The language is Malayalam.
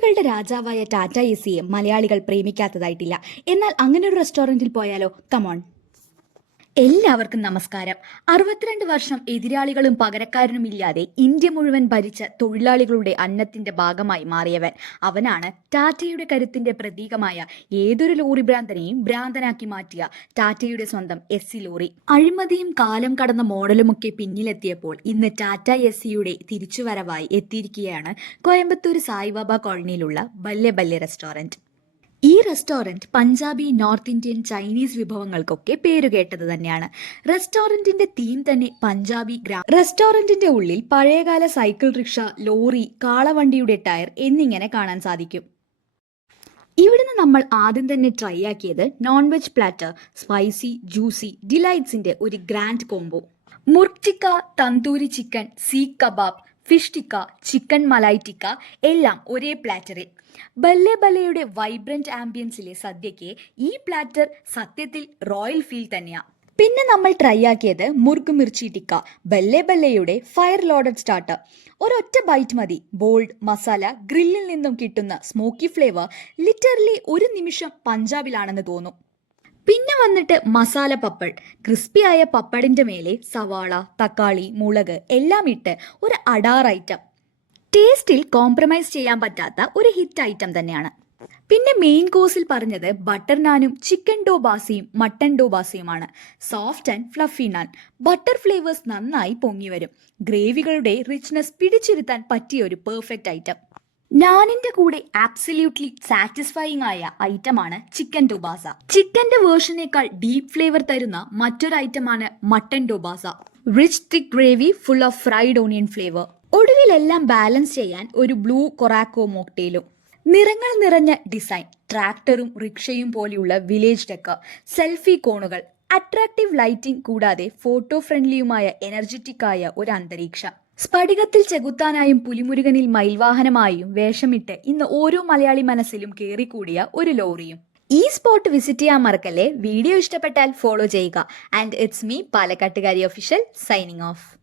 ലോറികളുടെ രാജാവായ ടാറ്റ എസിയെ മലയാളികൾ പ്രേമിക്കാത്തതായിട്ടില്ല. എന്നാൽ അങ്ങനെ ഒരു റെസ്റ്റോറൻറ്റിൽ പോയാലോ? കമോൺ. എല്ലാവർക്കും നമസ്കാരം. 62 വർഷം എതിരാളികളും പകരക്കാരനുമില്ലാതെ ഇന്ത്യ മുഴുവൻ ഭരിച്ച തൊഴിലാളികളുടെ അന്നത്തിന്റെ ഭാഗമായി മാറിയവൻ. അവനാണ് ടാറ്റയുടെ കരുത്തിന്റെ പ്രതീകമായ ഏതൊരു ലോറി ഭ്രാന്തനെയും ഭ്രാന്തനാക്കി മാറ്റിയ ടാറ്റയുടെ സ്വന്തം എസ്സി ലോറി. അഴിമതിയും കാലം കടന്ന മോഡലുമൊക്കെ പിന്നിലെത്തിയപ്പോൾ ഇന്ന് ടാറ്റ എസ്സിയുടെ തിരിച്ചുവരവായി എത്തിയിരിക്കുകയാണ് കോയമ്പത്തൂർ സായിബാബ കോളനിയിലുള്ള ബല്ലെ ബല്ലെ റെസ്റ്റോറന്റ്. ഈ restaurant Punjabi, north Indian, Chinese വിഭവങ്ങൾക്കൊക്കെ പേരുകേട്ടത് തന്നെയാണ്. റെസ്റ്റോറന്റിന്റെ തീം തന്നെ പഞ്ചാബി റെസ്റ്റോറന്റിന്റെ ഉള്ളിൽ പഴയകാല സൈക്കിൾ റിക്ഷ, ലോറി, കാളവണ്ടിയുടെ ടയർ എന്നിങ്ങനെ കാണാൻ സാധിക്കും. ഇവിടുന്ന് നമ്മൾ ആദ്യം തന്നെ ട്രൈ ആക്കിയത് non veg platter, spicy, juicy, ഡിലൈറ്റ്സിന്റെ ഒരു grand combo. Murgh tikka, tandoori chicken, seekh kebab, fish tikka, chicken malai tikka എല്ലാം ഒരേ പ്ലാറ്ററിൽ. ബല്ലെ ബല്ലെയുടെ വൈബ്രന്റ് ആംബിയൻസിലെ സദ്യയ്ക്ക് ഈ പ്ലാറ്റർ സത്യത്തിൽ റോയൽ ഫീൽ തന്നെയാണ്. പിന്നെ നമ്മൾ ട്രൈ ആക്കിയത് മുർഗ് മിർച്ചി ടിക്ക, ബല്ലെ ബല്ലെയുടെ ഫയർ ലോഡഡ് സ്റ്റാർട്ടർ. ഒരൊറ്റ ബൈറ്റ് മതി. ബോൾഡ് മസാല, ഗ്രില്ലിൽ നിന്നും കിട്ടുന്ന സ്മോക്കി ഫ്ലേവർ ലിറ്ററലി ഒരു നിമിഷം പഞ്ചാബിലാണെന്ന് തോന്നും. പിന്നെ വന്നിട്ട് മസാല പപ്പഡ്. ക്രിസ്പിയായ പപ്പടിന്റെ മേലെ സവാള, തക്കാളി, മുളക് എല്ലാം ഇട്ട് ഒരു അടാർ ഐറ്റം. ടേസ്റ്റിൽ കോംപ്രമൈസ് ചെയ്യാൻ പറ്റാത്ത ഒരു ഹിറ്റ് ഐറ്റം തന്നെയാണ്. പിന്നെ മെയിൻ കോഴ്സിൽ പറഞ്ഞത് ബട്ടർ നാനും ചിക്കൻ ഡോ ബാസിയും മട്ടൻ ഡോ ബാസിയുമാണ്. Soft and fluffy naan. Butter flavours നന്നായി പൊങ്ങി വരും. ഗ്രേവികളുടെ റിച്ച്നെസ് പിടിച്ചിരുത്താൻ പറ്റിയ ഒരു പെർഫെക്റ്റ് ഐറ്റം. നാനിന്റെ കൂടെ ആബ്സല്യൂട്ട്ലി സാറ്റിസ്ഫൈയിങ് ആയ ഐറ്റമാണ് ചിക്കൻ ഡോബാസ. ചിക്കന്റെ വേർഷനേക്കാൾ ഡീപ് ഫ്ലേവർ തരുന്ന മറ്റൊരു ഐറ്റമാണ് മട്ടൻ ഡോബാസ. Rich thick gravy, full of fried onion flavour. ഒടുവിലെല്ലാം ബാലൻസ് ചെയ്യാൻ ഒരു ബ്ലൂ കൊറാക്കോ മോക്ടെയിലും. നിറങ്ങൾ നിറഞ്ഞ ഡിസൈൻ, ട്രാക്ടറും റിക്ഷയും പോലെയുള്ള വില്ലേജ് ഡെക്കർ, സെൽഫി കോണുകൾ, അട്രാക്റ്റീവ് ലൈറ്റിംഗ് കൂടാതെ ഫോട്ടോ ഫ്രണ്ട്ലിയുമായ എനർജറ്റിക് ആയ ഒരു അന്തരീക്ഷം. സ്ഫടികത്തിൽ ചെകുത്താനായും പുലിമുരുകനിൽ മയിൽവാഹനമായും വേഷമിട്ട് ഇന്ന് ഓരോ മലയാളി മനസ്സിലും കേറിക്കൂടിയ ഒരു ലോറിയും. ഈ സ്പോട്ട് വിസിറ്റ് ചെയ്യാൻ മറക്കല്ലേ. വീഡിയോ ഇഷ്ടപ്പെട്ടാൽ ഫോളോ ചെയ്യുക. ആൻഡ് ഇറ്റ്സ് മീ പാലക്കാട്ടുകാരി ഒഫീഷ്യൽ സൈനിങ് ഓഫ്.